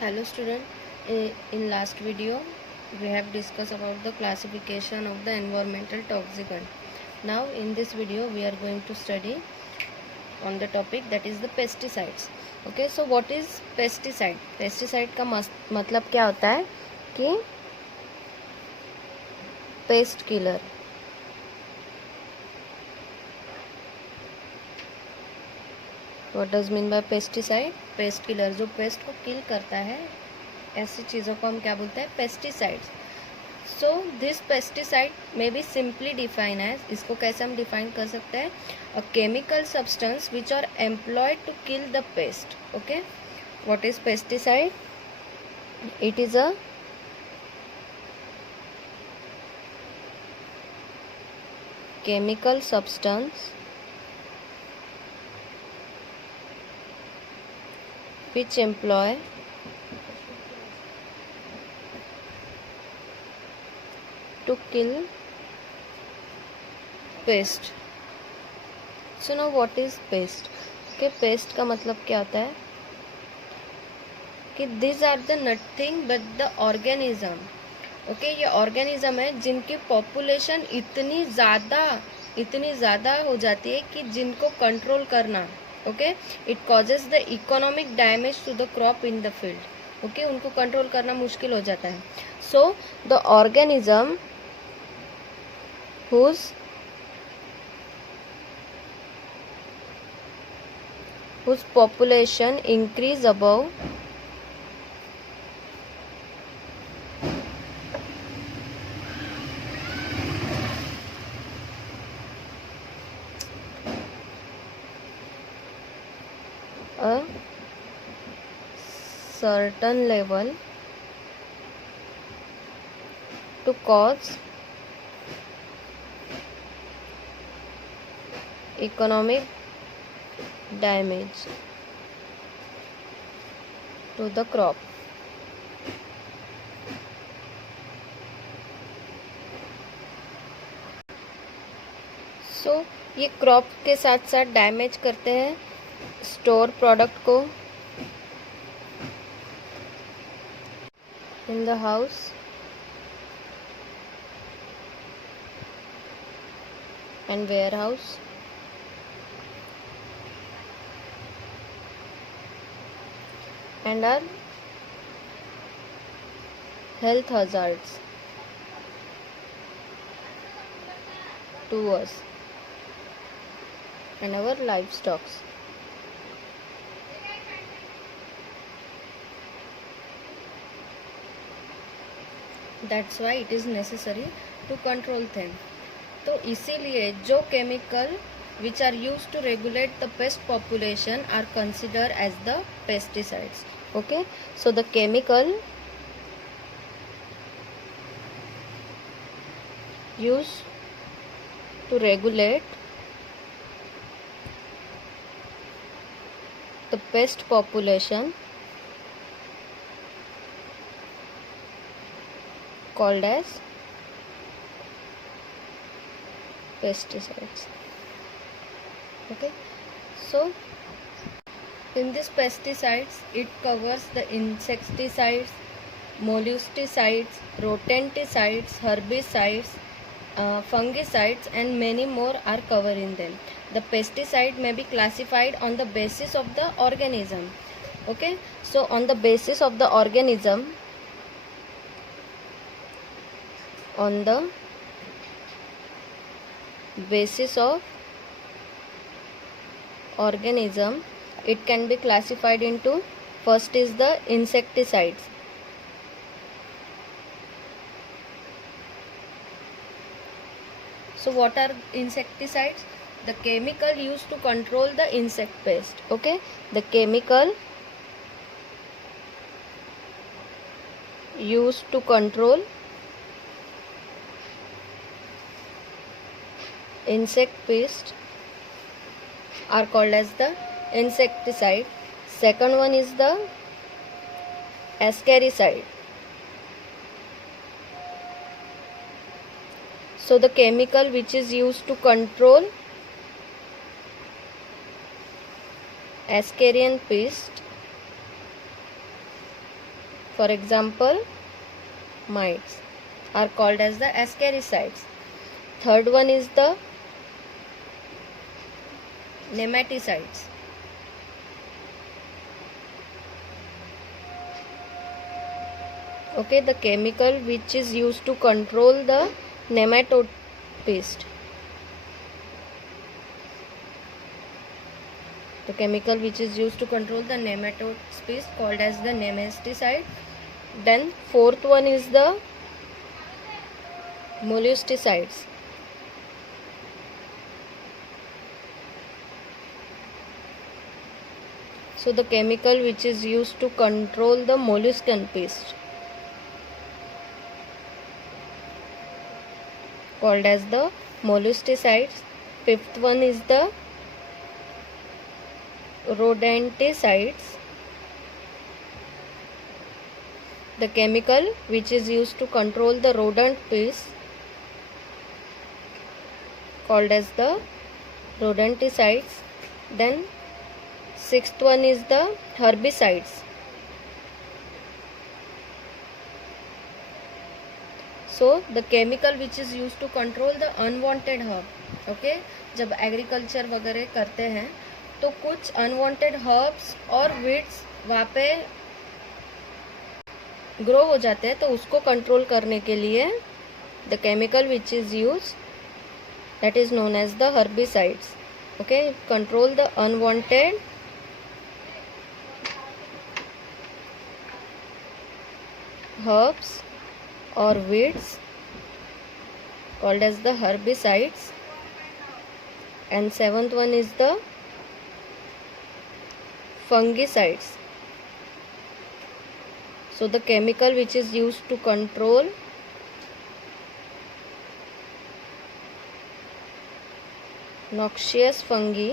Hello student. In last video we have discussed about the classification of the environmental toxicant. Now in this video we are going to study on the topic that is the pesticides. Okay, so what is pesticide? Pesticide का मतलब क्या होता है कि paste killer. What does mean by pesticide? Paste killer जो paste को किल करता है, ऐसी चीज़ों को हम क्या बोलते हैं? Pesticides. So this pesticide may be simply define as, इसको कैसे हम डिफाइन कर सकते हैं? A chemical substance which are employed to kill the pest. Okay, what is pesticide? It is a chemical substance which employ to kill pest. So now what is pest? कि pest का मतलब क्या होता है कि this are the nothing but the organism. Okay, ये organism है जिनकी पॉपुलेशन इतनी ज़्यादा हो जाती है कि जिनको कंट्रोल करना, okay, it causes the economic damage to the crop in the field. Okay, उनको कंट्रोल करना मुश्किल हो जाता है. So the organism whose population increase above a certain level to cause economic damage to the crop. सो ये crop के साथ साथ डैमेज करते हैं स्टोर प्रोडक्ट को in the house and warehouse and are health hazards to us and our livestock. That's why it is necessary to control them. तो इसीलिए जो chemical which are used to regulate the pest population are considered as the pesticides. Okay, so the chemical used to regulate the pest population called as pesticides. Okay, so in this pesticides it covers the insecticides, molluscicides, rodenticides, herbicides, fungicides and many more are covered in them. The pesticide may be classified on the basis of the organism. Okay, so on the basis of the organism, it can be classified into, first is the insecticides. So what are insecticides? The chemical used to control the insect pest. Okay, the chemical used to control insect pest are called as the insecticide. Second one is the ascaricide. So the chemical which is used to control Ascarian pest For example, mites are called as the ascaricides. Third one is the nematicides. Okay, the chemical which is used to control the nematode pest. The chemical which is used to control the nematode pest called as the nemasticide. Then fourth one is the molluscicides. So the chemical which is used to control the molluscan pest called as the molluscicides. Fifth one is the rodenticides. The chemical which is used to control the rodent pest called as the rodenticides. Then sixth one is the herbicides. So the chemical which is used to control the unwanted herb. Okay, जब agriculture वगैरह करते हैं तो कुछ unwanted herbs और weeds वहाँ पे grow हो जाते हैं, तो उसको कंट्रोल करने के लिए the chemical which is use that is known as the herbicides. Okay, control the unwanted herbs or weeds called as the herbicides. And seventh one is the fungicides. So the chemical which is used to control noxious fungi.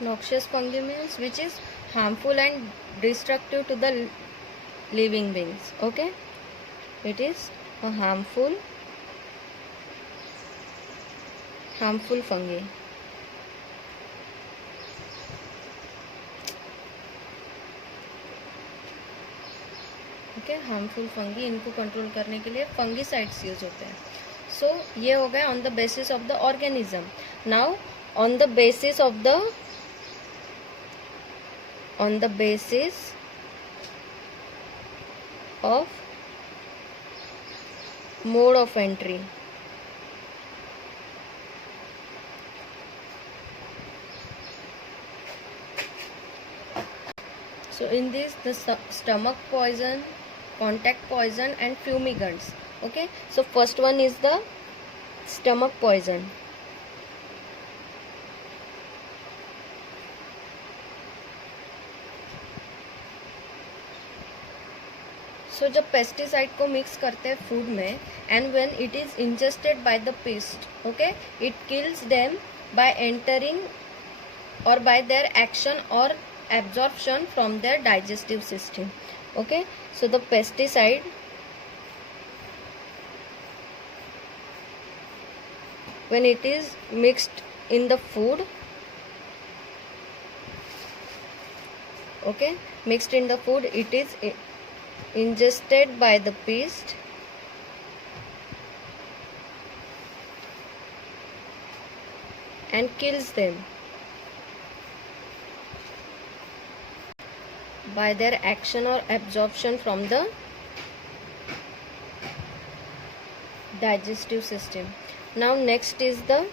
Noxious fungi means which is harmful and destructive to the living beings. Okay, it is a harmful fungi. Okay, harmful fungi, इनको control करने के लिए fungicides use होते हैं. सो ये हो गया on the basis of the organism. Now on the basis of mode of entry. So in this, the stomach poison, contact poison and fumigants. Okay, so first one is the stomach poison. So जब pesticide को mix करते हैं food में and when it is ingested by the pest, okay, it kills them by entering or by their action or absorption from their digestive system. Okay, so the pesticide when it is mixed in the food, okay, mixed in the food, it is ingested by the pest and kills them by their action or absorption from the digestive system. Now next is the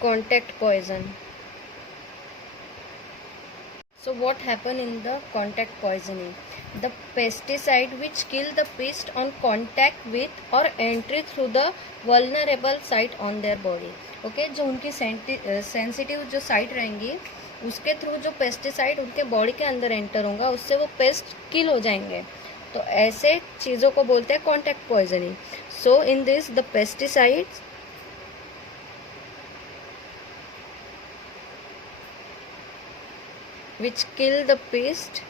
contact poison. So what happen in the contact poisoning? The pesticide which kill the pest on contact with or entry through the vulnerable site on their body. Okay, जो उनकी sensitive जो site रहेंगी उसके through जो pesticide उनके body के अंदर enter होगा, उससे वो पेस्ट किल हो जाएंगे. तो ऐसे चीज़ों को बोलते हैं contact poisoning. So in this the pesticides which kill the pest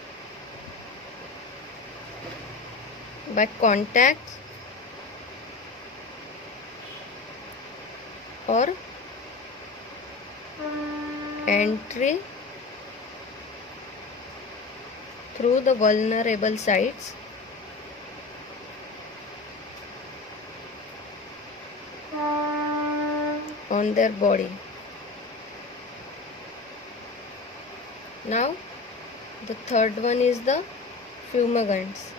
by contact or entry through the vulnerable sites on their body. Now the third one is the fumigants.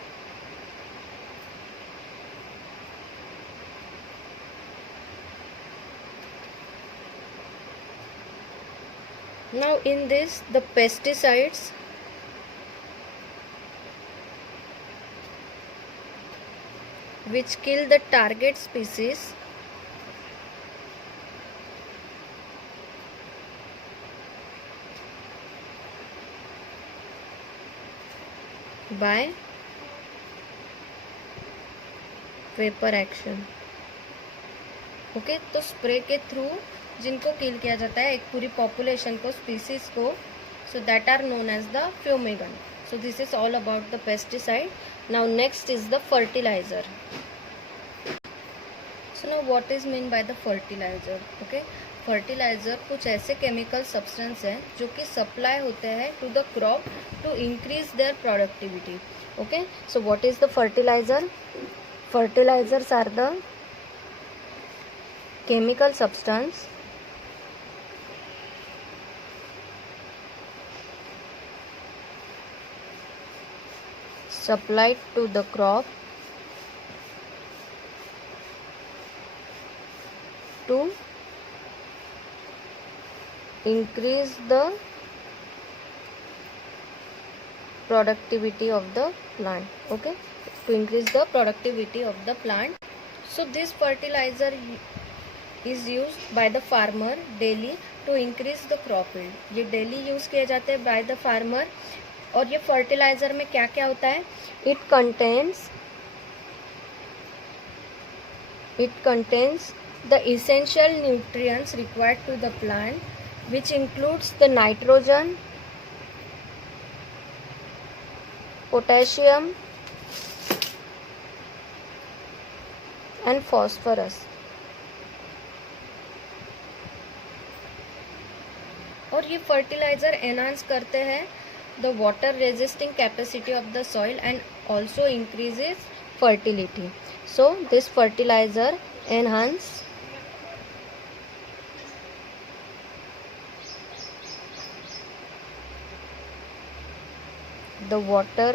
Now in this, the pesticides which kill the target species by vapour action. Okay, तो spray के through जिनको किल किया जाता है, एक पूरी population को, species को, so that are known as the fumigant. So this is all about the pesticide. Now next is the fertiliser. So now what is mean by the fertiliser? Okay, fertiliser कुछ ऐसे chemical substance हैं जो कि supply होते हैं to the crop to increase their productivity. Okay, so what is the fertiliser? Fertilizers are the chemical substance supplied to the crop to increase the productivity of the plant. Okay, to increase the productivity of the plant. So this fertilizer is used by the farmer daily to increase the crop yield. ये daily use किए जाते हैं by the farmer. और ये fertilizer में क्या क्या होता है? It contains the essential nutrients required to the plant, which includes the nitrogen, potassium and phosphorus. और ये फर्टिलाइजर एनहांस करते हैं the water resisting capacity of the soil and also increases fertility. So this fertiliser enhance the water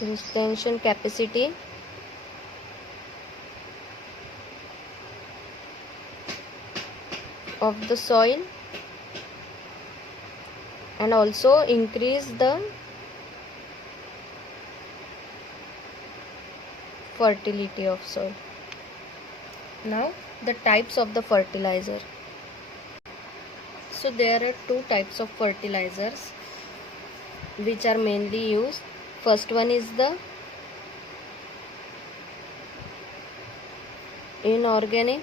retention capacity of the soil and also increase the fertility of soil. Now the types of the fertilizer. So there are two types of fertilizers which are mainly used. First one is the inorganic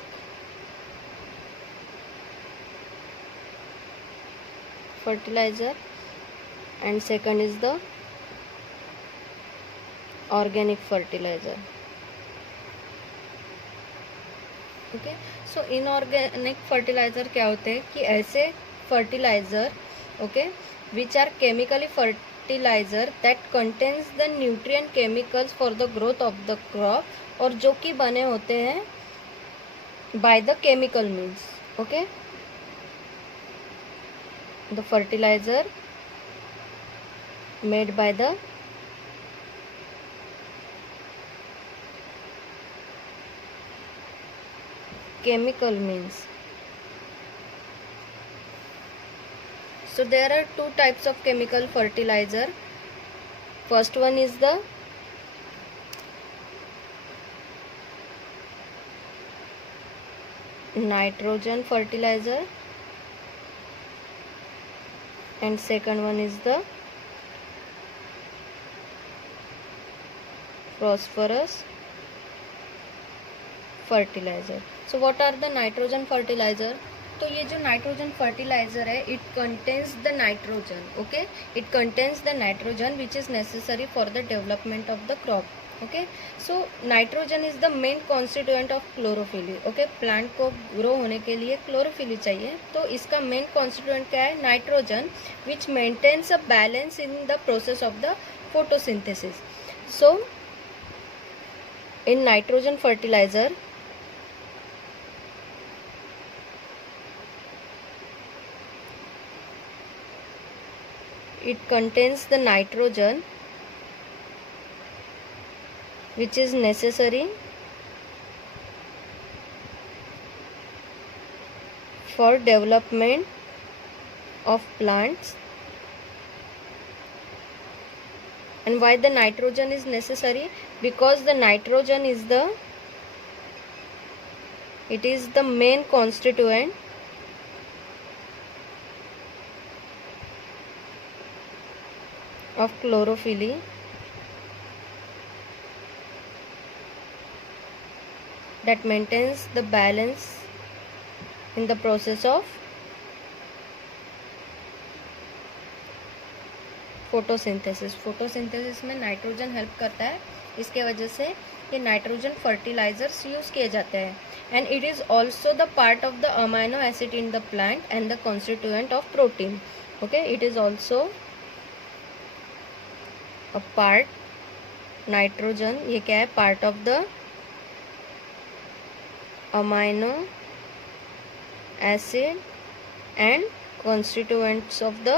fertilizer and second is the organic fertilizer. Okay, so inorganic fertilizer क्या होते हैं कि ऐसे fertilizer, okay, which are chemically fertilizer that contains the nutrient chemicals for the growth of the crop, और जो कि बने होते हैं by the chemical means. Okay, the fertilizer made by the chemical means. So there are two types of chemical fertilizer. First one is the nitrogen fertilizer and second one is the phosphorus fertilizer. So what are the nitrogen fertilizer? तो ये जो nitrogen fertiliser है, it contains the nitrogen. Okay, it contains the nitrogen which is necessary for the development of the crop. Okay. So nitrogen is the main constituent of chlorophyll. Okay, plant को grow होने के लिए chlorophyll चाहिए, तो इसका main constituent क्या है? Nitrogen, which maintains a balance in the process of the photosynthesis. So in nitrogen fertiliser, it contains the nitrogen which is necessary for development of plants. And why the nitrogen is necessary? Because the nitrogen is the main constituent of chlorophyll that maintains the balance in the process of photosynthesis. Photosynthesis में nitrogen help करता है, इसके वजह से ये nitrogen fertilisers use किए जाते हैं। And it is also the part of the amino acid in the plant and the constituent of protein. Okay, it is also a part, nitrogen ये क्या है? Part of the amino acid and constituents of the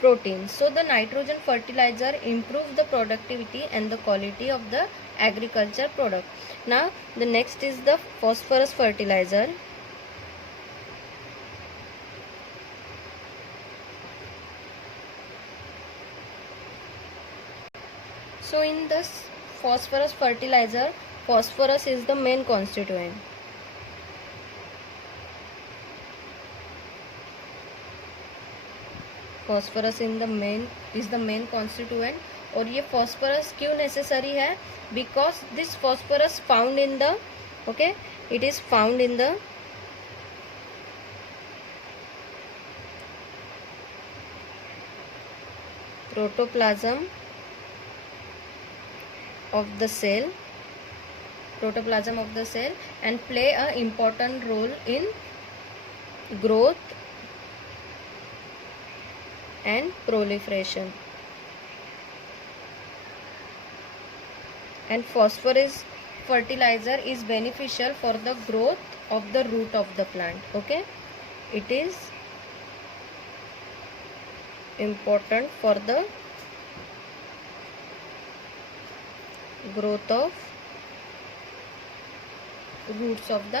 protein. So the nitrogen fertilizer improves the productivity and the quality of the agriculture product. Now the next is the phosphorus fertilizer. So in this phosphorus fertilizer, phosphorus is the main constituent. Phosphorus is the main constituent. और ये phosphorus क्यों necessary है? Because this phosphorus found in the it is found in the protoplasm of the cell, protoplasm of the cell, and play a important role in growth and proliferation. And phosphorus fertilizer is beneficial for the growth of the root of the plant. Okay, it is important for the growth of roots of the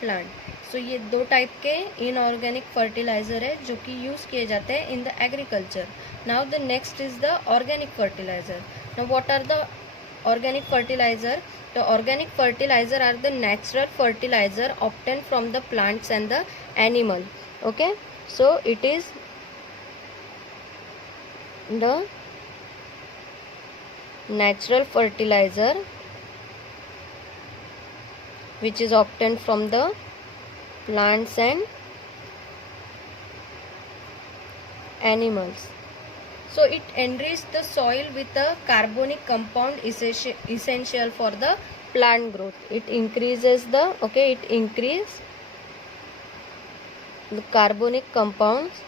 plant. So ये दो type के inorganic fertiliser है जो कि use किए जाते हैं in the agriculture. Now the next is the organic fertiliser. Now what are the organic fertiliser? The organic fertiliser are the natural fertiliser obtain from the plants and the animal. Okay, so it is the natural fertilizer which is obtained from the plants and animals. So it enriches the soil with a carbonic compound essential for the plant growth. It increases the it increases the carbonic compounds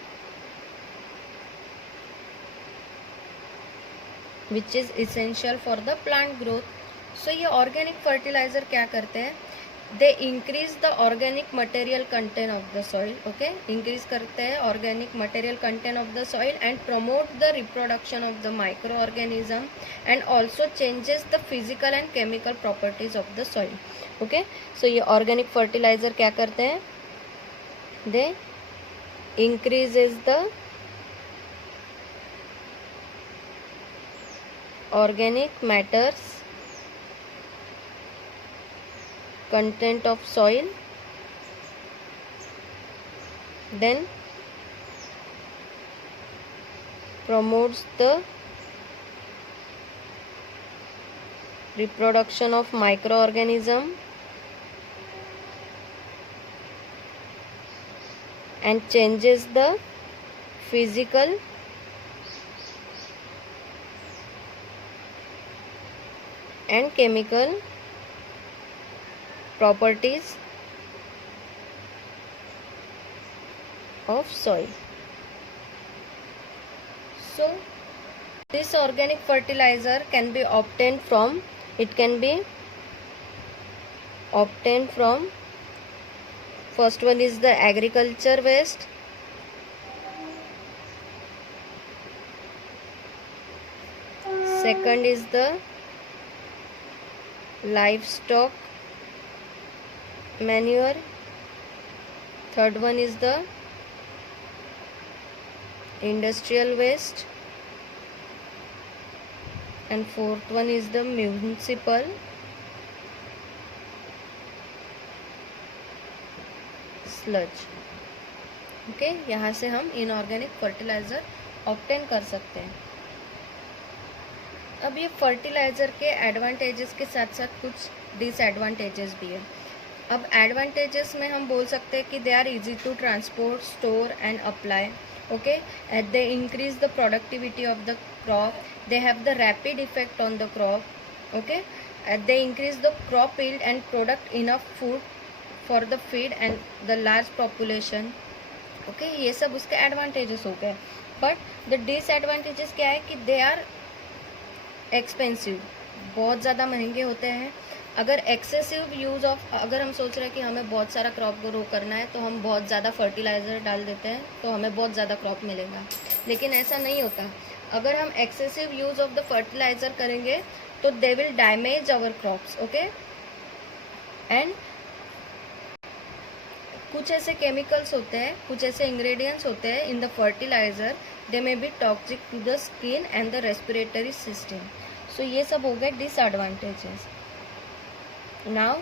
which is essential for the plant growth. So ये organic fertiliser क्या करते हैं? They increase the organic material content of the soil. Okay, increase करते हैं organic material content of the soil and promote the reproduction of the micro organism and also changes the physical and chemical properties of the soil. Okay, so ये organic fertiliser क्या करते हैं? They increases the organic matters content of soil, then promotes the reproduction of microorganism and changes the physical and chemical properties of soil. So this organic fertilizer can be obtained from, first one is the agriculture waste, second is the livestock manure, third one is the industrial waste, and fourth one is the municipal sludge. Okay, यहाँ से हम inorganic fertiliser obtain कर सकते हैं. अब ये fertiliser के advantages के साथ साथ कुछ डिसएडवांटेजेस भी है. अब एडवांटेजेस में हम बोल सकते हैं कि they are easy to transport, store and apply. Okay, they increase the productivity of the crop, they have the rapid effect on the crop. Okay, they increase the crop yield and product enough food for the feed and the large population. Okay, ये सब उसके advantages हो गए. But the disadvantages क्या है कि they are expensive, बहुत ज़्यादा महंगे होते हैं. अगर एक्सेसिव यूज़ ऑफ, अगर हम सोच रहे हैं कि हमें बहुत सारा क्रॉप ग्रो करना है तो हम बहुत ज़्यादा फर्टिलाइज़र डाल देते हैं तो हमें बहुत ज़्यादा क्रॉप मिलेगा, लेकिन ऐसा नहीं होता. अगर हम excessive use of the fertiliser करेंगे तो they will damage our crops. Okay, and कुछ ऐसे केमिकल्स होते हैं, कुछ ऐसे इंग्रेडिएंट्स होते हैं in the fertiliser, they may be toxic to the skin and the respiratory system. So ये सब हो गए disadvantages. Now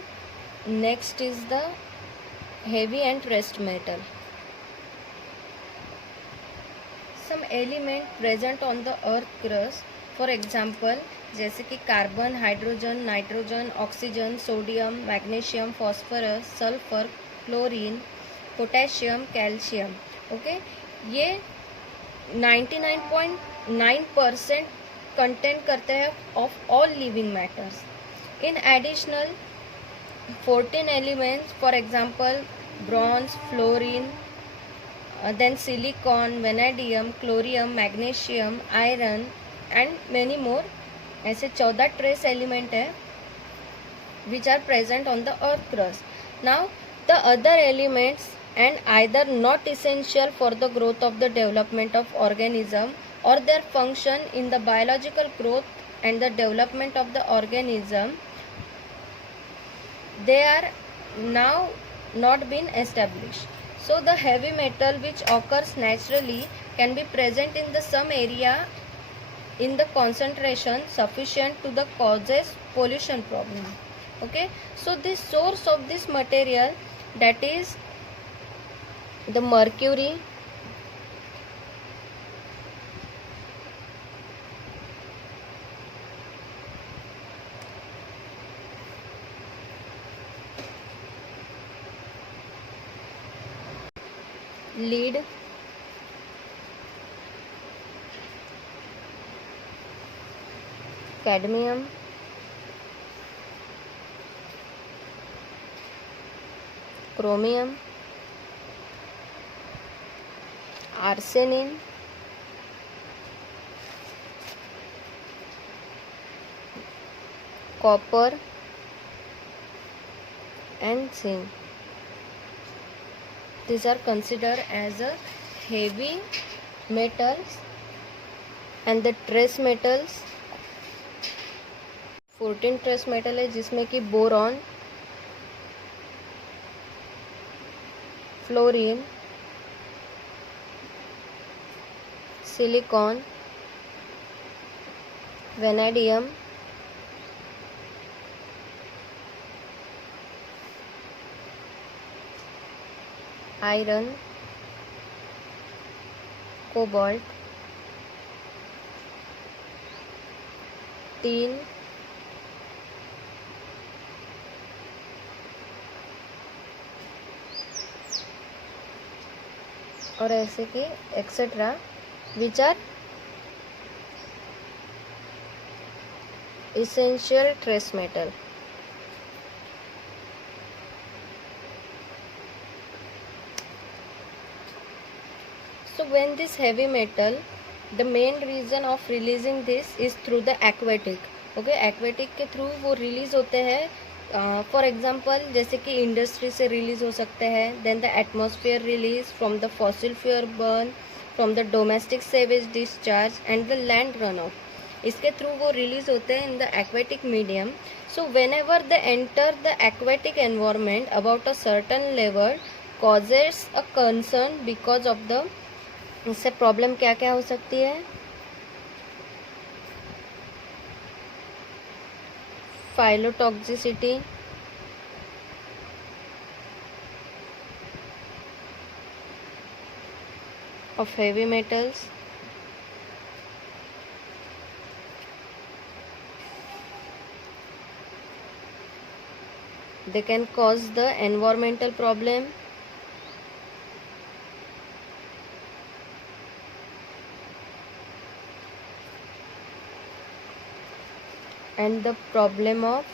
next is the heavy and trace metal. Some element present on the earth crust, for example जैसे कि carbon, hydrogen, nitrogen, oxygen, sodium, magnesium, phosphorus, sulphur, chlorine, potassium, calcium. Okay, ये 99.9% content करते हैं of all living matters. In additional 14 elements, for example bronze, fluorine, then silicon, vanadium, chlorium, magnesium, iron and many more. ऐसे 14 trace element है which are present on the earth crust. Now the other elements and either not essential for the growth of the development of organism or their function in the biological growth and the development of the organism, they are now not been established. So the heavy metal which occurs naturally can be present in the some area in the concentration sufficient to the causes pollution problem. Okay, so the source of this material, that is the mercury, lead, cadmium, chromium, arsenine, copper and zinc. These are considered as a heavy metals. And the trace metals, 14 trace metal है जिसमें कि boron, fluorine, silicon, vanadium, iron, cobalt, tin, और ऐसे कि etcetera which are essential trace metal. So when this heavy metal, the main reason of releasing this is through the aquatic. Okay, aquatic के through वो release होते हैं. For example जैसे कि industry से रिलीज हो सकते हैं, then the atmosphere release from the fossil fuel burn, from the domestic sewage discharge and the land run off. इसके थ्रू वो रिलीज होते हैं in the aquatic medium. So whenever the enter the aquatic environment about a certain level causes a concern because of the. इससे problem क्या क्या हो सकती है? Phytotoxicity, of heavy metals, they can cause the environmental problem, and the problem of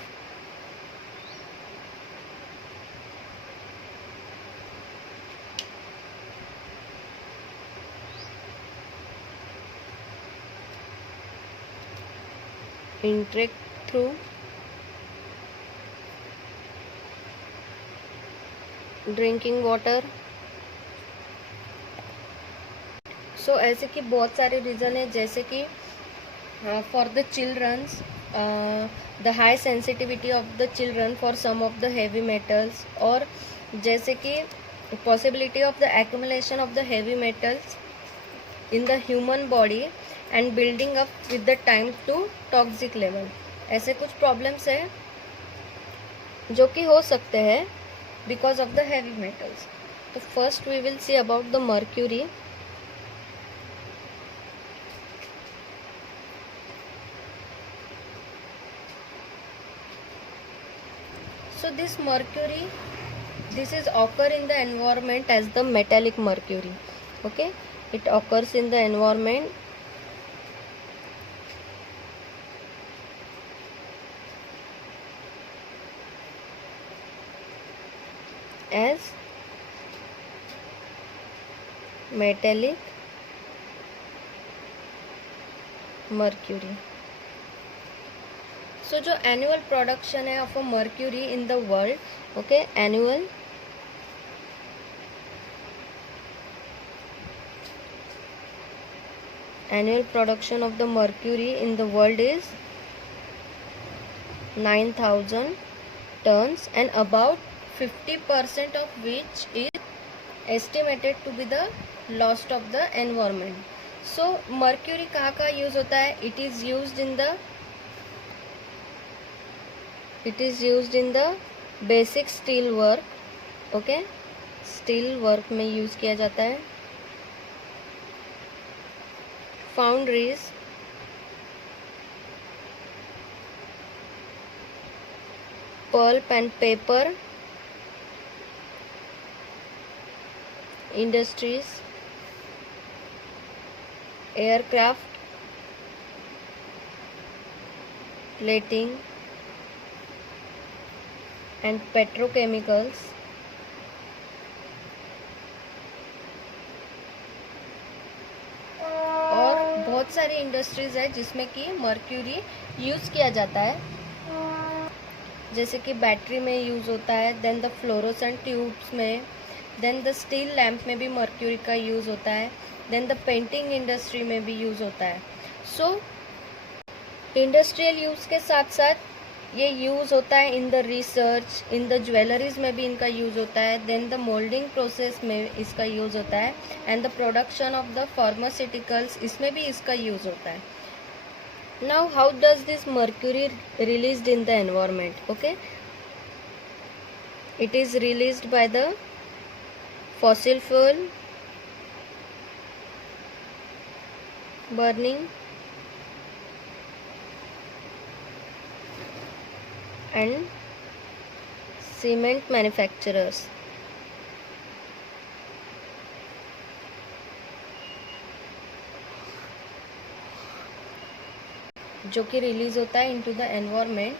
intake through drinking water. So ऐसे कि बहुत सारे रीज़न है, जैसे कि for the childrens, the high sensitivity of the children for some of the heavy metals, और जैसे कि possibility of the accumulation of the heavy metals in the human body and building up with the time to toxic level. ऐसे कुछ problems है जो कि हो सकते हैं because of the heavy metals. So first we will see about the mercury. So this mercury, this is occur in the environment as the metallic mercury. Okay, it occurs in the environment as metallic mercury. So जो annual production है of a mercury in the world, okay, annual production of the mercury in the world is 9,000 tons, and about 50% of which is estimated to be the lost of the environment. So mercury कहाँ कहाँ use होता है? It is used in the basic steel work. Okay, steel work में use किया जाता है. Foundries, pulp and paper industries, aircraft, plating and petrochemicals, और बहुत सारी इंडस्ट्रीज है जिसमें कि मर्क्यूरी यूज़ किया जाता है. जैसे कि बैटरी में यूज़ होता है, देन द फ्लोरोसेंट ट्यूब्स में, देन द स्टील लैम्प में भी मर्क्यूरी का यूज़ होता है, देन द पेंटिंग इंडस्ट्री में भी यूज़ होता है. सो इंडस्ट्रियल यूज़ के साथ साथ ये यूज़ होता है in the research, in the jewelleries में भी इनका यूज़ होता है, देन द मोल्डिंग प्रोसेस में इसका यूज़ होता है, and the production of the pharmaceuticals, इसमें भी इसका यूज़ होता है. Now how does this mercury released in the environment? Okay, it is released by the fossil fuel burning and cement manufacturers. जो कि रिलीज होता है into the environment.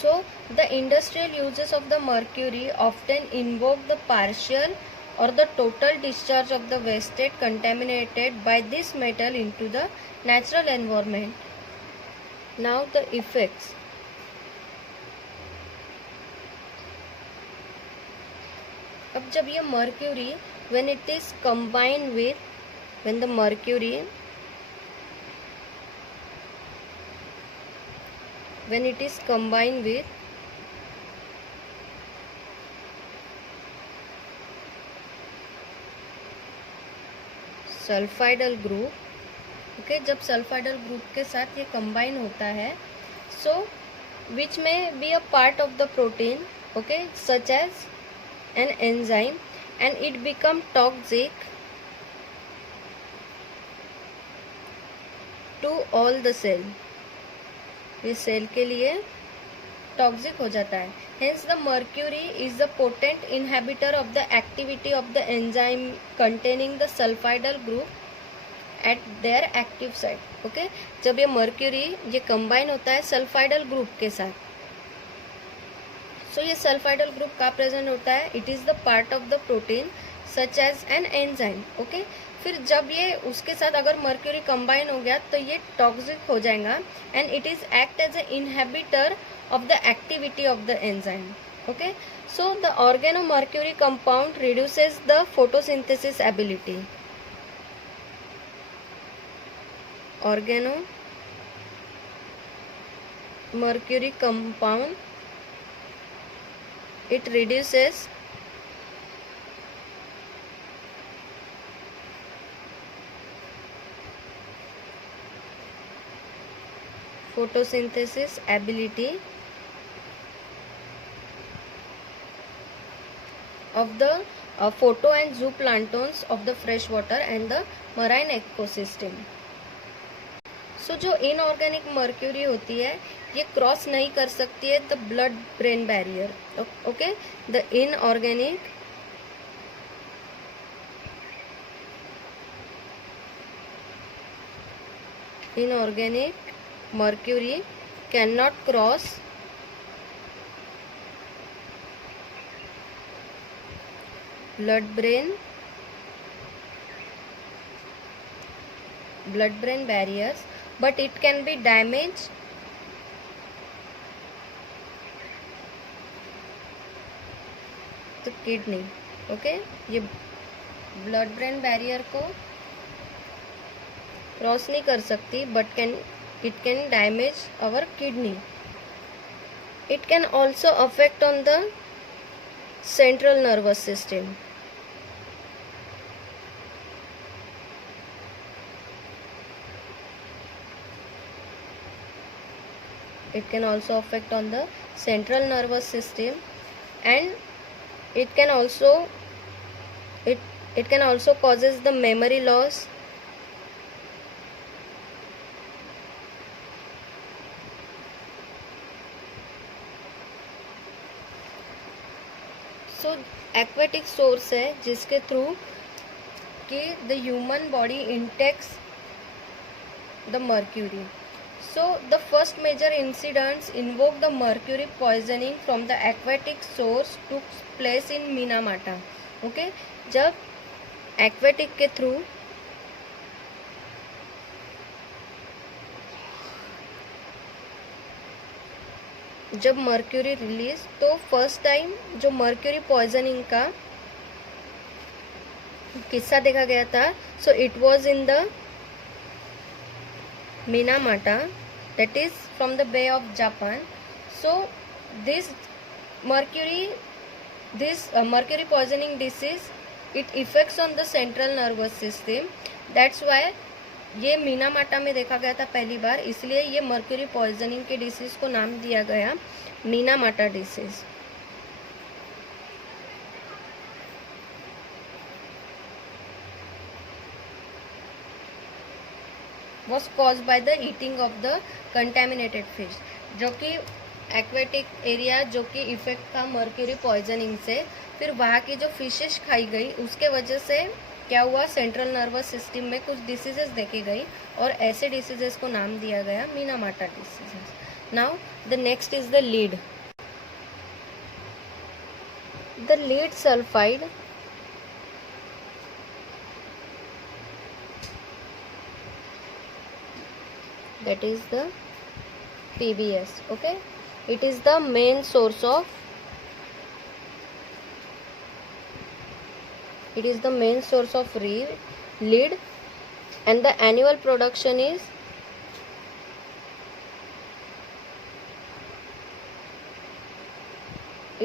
So the industrial uses of the mercury often invoke the partial or the total discharge of the wasted contaminated by this metal into the natural environment. Now the effects. अब जब ये mercury when it is combined with when the mercury when it is combined with sulfhydryl group, okay, जब sulfhydryl group के साथ ये combine होता है, so which may be a part of the protein, okay, such as an enzyme and it become toxic to all the cell. ये cell के लिए toxic हो जाता है. Hence the mercury is the potent inhibitor of the activity of the enzyme containing the sulfidal group at their active site. Okay? जब ये mercury ये combine होता है sulfidal group के साथ, so ये sulfidal group का present होता है, it is the part of the protein such as an enzyme. Okay? फिर जब ये उसके साथ अगर mercury combine हो गया तो ये toxic हो जाएगा and it is act as a inhibitor of the activity of the enzyme. Okay, so the organomercury compound reduces the photosynthesis ability. Organomercury compound, it reduces photosynthesis ability of the photo and zooplanktons of the fresh water and the marine ecosystem. So जो inorganic mercury होती है ये cross नहीं कर सकती है the blood brain barrier. Okay, the inorganic mercury cannot cross blood brain barriers, but it can be damaged the kidney. Okay, ये blood brain barrier को क्रॉस नहीं कर सकती but it can damage our kidney. It can also affect on the central nervous system. It can also affect on the central nervous system and it can also causes the memory loss, so aquatic source है जिसके through कि the human body intakes the mercury. So the first major incidents invoke the mercury poisoning from the aquatic source took place in Minamata. Okay, जब aquatic के through जब mercury release तो first time जो mercury poisoning का किस्सा देखा गया था. So it was in the Minamata, that is from the bay of Japan. So this mercury poisoning disease, it affects on the central nervous system. That's why ये Minamata में देखा गया था पहली बार, इसलिए ये मर्क्यूरी पॉइजनिंग के डिसीज को नाम दिया गया Minamata disease. was caused by the eating of the contaminated fish. जो कि एक्वेटिक एरिया जो कि इफेक्ट था मर्क्यूरी पॉइजनिंग से, फिर वहाँ की जो फिशेस खाई गई उसके वजह से क्या हुआ, सेंट्रल नर्वस सिस्टम में कुछ डिसीजेस देखी गई और ऐसे डिसीजेस को नाम दिया गया Minamata diseases. Now the next is the lead. The lead sulphide that is the PBS. Okay, it is the main source of lead and the annual production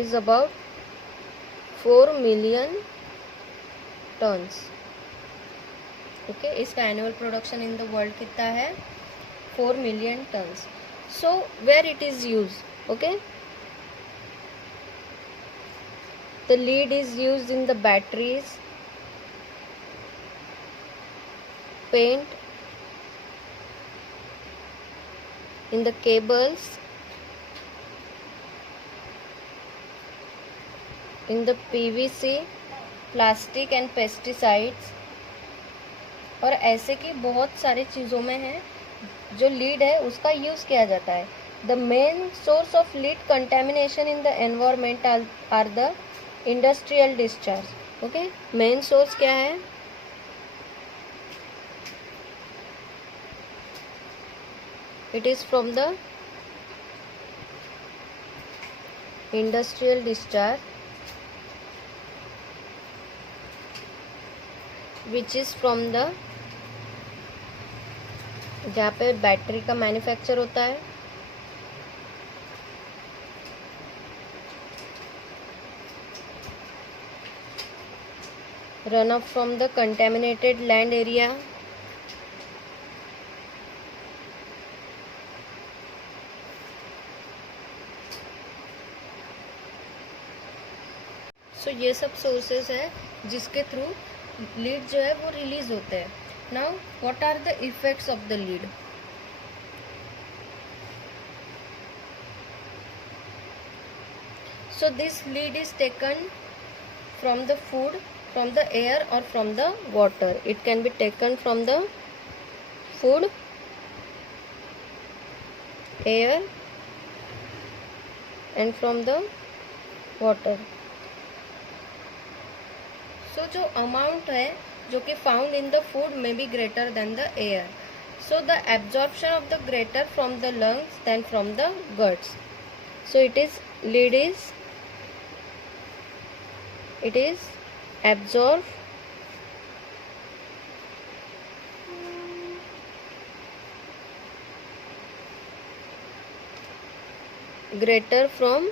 is about 4 million tons. Okay, इसका annual production in the world कितना है, 4 million tons. So where it is used? Okay, the lead is used in the batteries, paint, in the cables, in the PVC, plastic and pesticides, और ऐसे की बहुत सारी चीज़ों में है जो लीड है उसका यूज़ किया जाता है। The main source of lead contamination in the environment are the industrial discharge. Okay, main source क्या है, it is from the industrial discharge which is from the, जहाँ पे बैटरी का मैन्युफैक्चर होता है, run off from the contaminated land area, सो ये सब sources है जिसके थ्रू लीड जो है वो रिलीज होते हैं। Now what are the effects of the lead? So this lead is taken from the food, from the air और from the water. It can be taken from the food, air and from the water. So जो amount है जो कि found in the food may be greater than the air. So the absorption of the greater from the lungs than from the guts. So it is absorbed greater from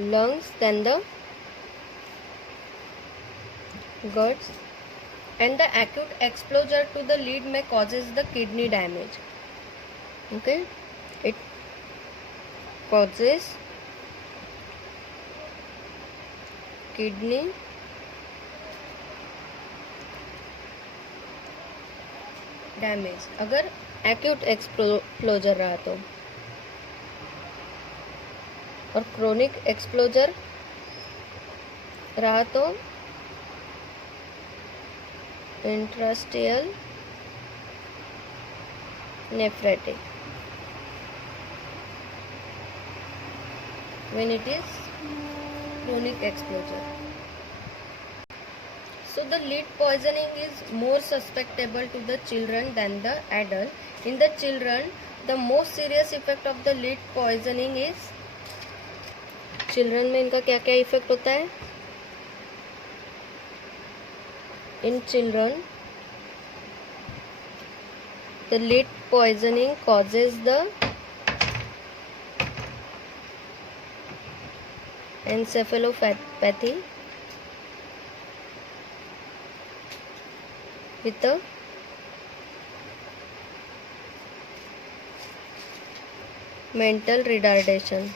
lungs than the guts, and the acute exposure to the lead may causes the kidney damage. Okay, it causes kidney damage अगर acute एक्सप्लोजर रहा तो, और chronic एक्सप्लोजर रहा तो इंट्रास्टियल nephritic. when it is chronic exposure. So the lead poisoning is more susceptible to the children than the adult. In the children, the most serious effect of the lead poisoning is, children में इनका क्या क्या effect होता है? In children, the lead poisoning causes the encephalopathy with a mental retardation.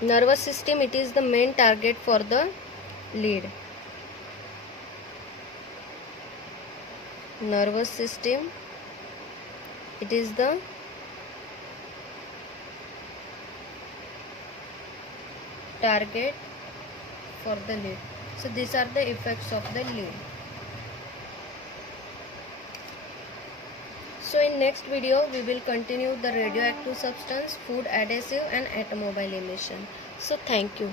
nervous system, it is the main target for the lead. Nervous system, it is the target for the lead. So these are the effects of the lead. So in next video we will continue the radioactive substance, food adhesive and automobile emission. So thank you.